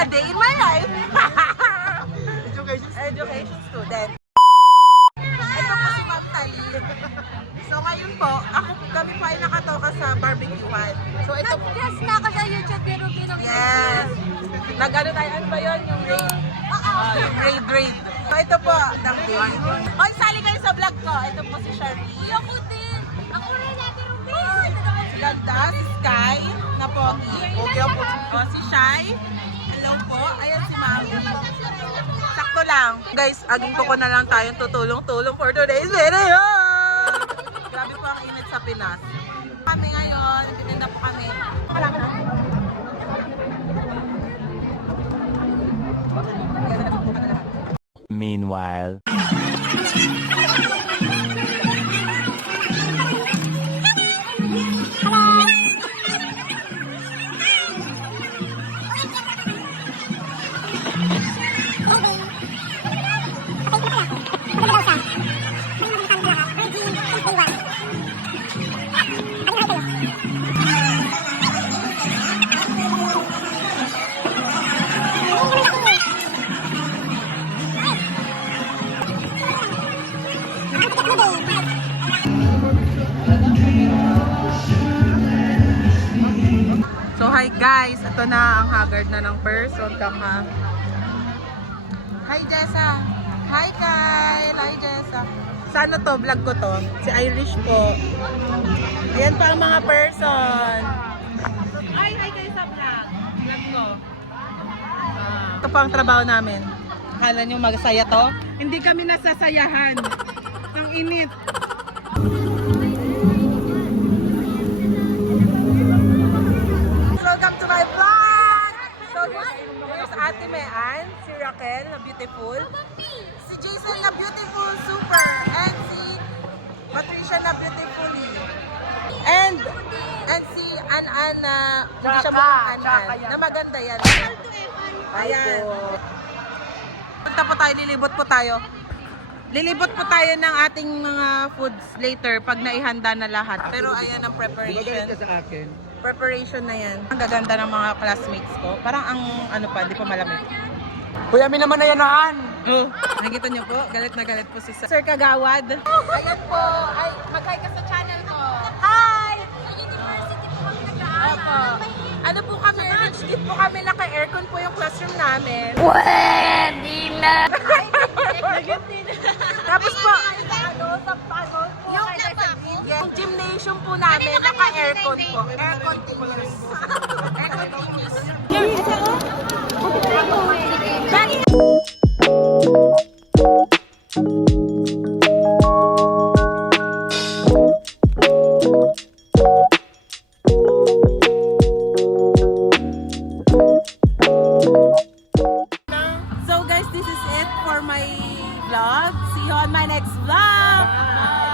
A day in my life. Education Student. Ito po si Ma'am Tali. So ngayon po, kami po ay nakatoka sa barbecuehan. So ito po. Nag-guess na ako sa YouTube pero pinang Yes. Nag-ano tayo, ano ba yun? Yung raid. Yung raid. So ito po, the game. Hoy, sali kayo sa vlog ko. Ito po si Shari. Ako din. Ako rin natin yung face. Ganda, si Sky, na pogi. Okay po. O, si Shai. Hello po. Ayan si Ma'am. Sakto lang. Guys, aging ko na lang tayong tutulong-tulong for today's video. Grabe po ang init sa Pinas. Kami ngayon, titinda po kami. Meanwhile. So hi guys, ito na ang haggard na ng person. Kaka. Hi Jessa. Hi Kyle. Hi Jessa. Sa ano to? Vlog ko to. Si Irish po. Ayan pa ang mga person. Hi kayo sa vlog. Vlog ko. Ito pa ang trabaho namin. Akala nyo magsaya to? Hindi kami nasasayahan. Ang init. Welcome to my vlog! So here's Ate Mean, si Raquel na beautiful, si Jason na beautiful super, and si Patricia na beautifully, and si An-An na hindi siya mukhang An-An, na maganda yan. Ayan. Punta po tayo, lilibot po tayo ng ating mga foods later pag naihanda na lahat. Pero ayan ang preparation. sa akin. Preparation na yan. Ang gaganda ng mga classmates ko. Parang ang ano pa, hindi pa malamig. Kuya, amin naman na yanaan. Oh, nakikita niyo po, galit na galit po si Sir Kagawad. Ayan po, ay mag-hi ka sa channel ko. Hi! University po kami Opo. nag-aaral. Ano po kami, rich kid po kami, naka-aircon po yung classroom namin. Pwede na. Tapos po, Yung nasa yung gymnasium po namin, naka-aircon po. Air continuous. Air continuous. So guys, this is it for my vlog. See you on my next vlog. Bye!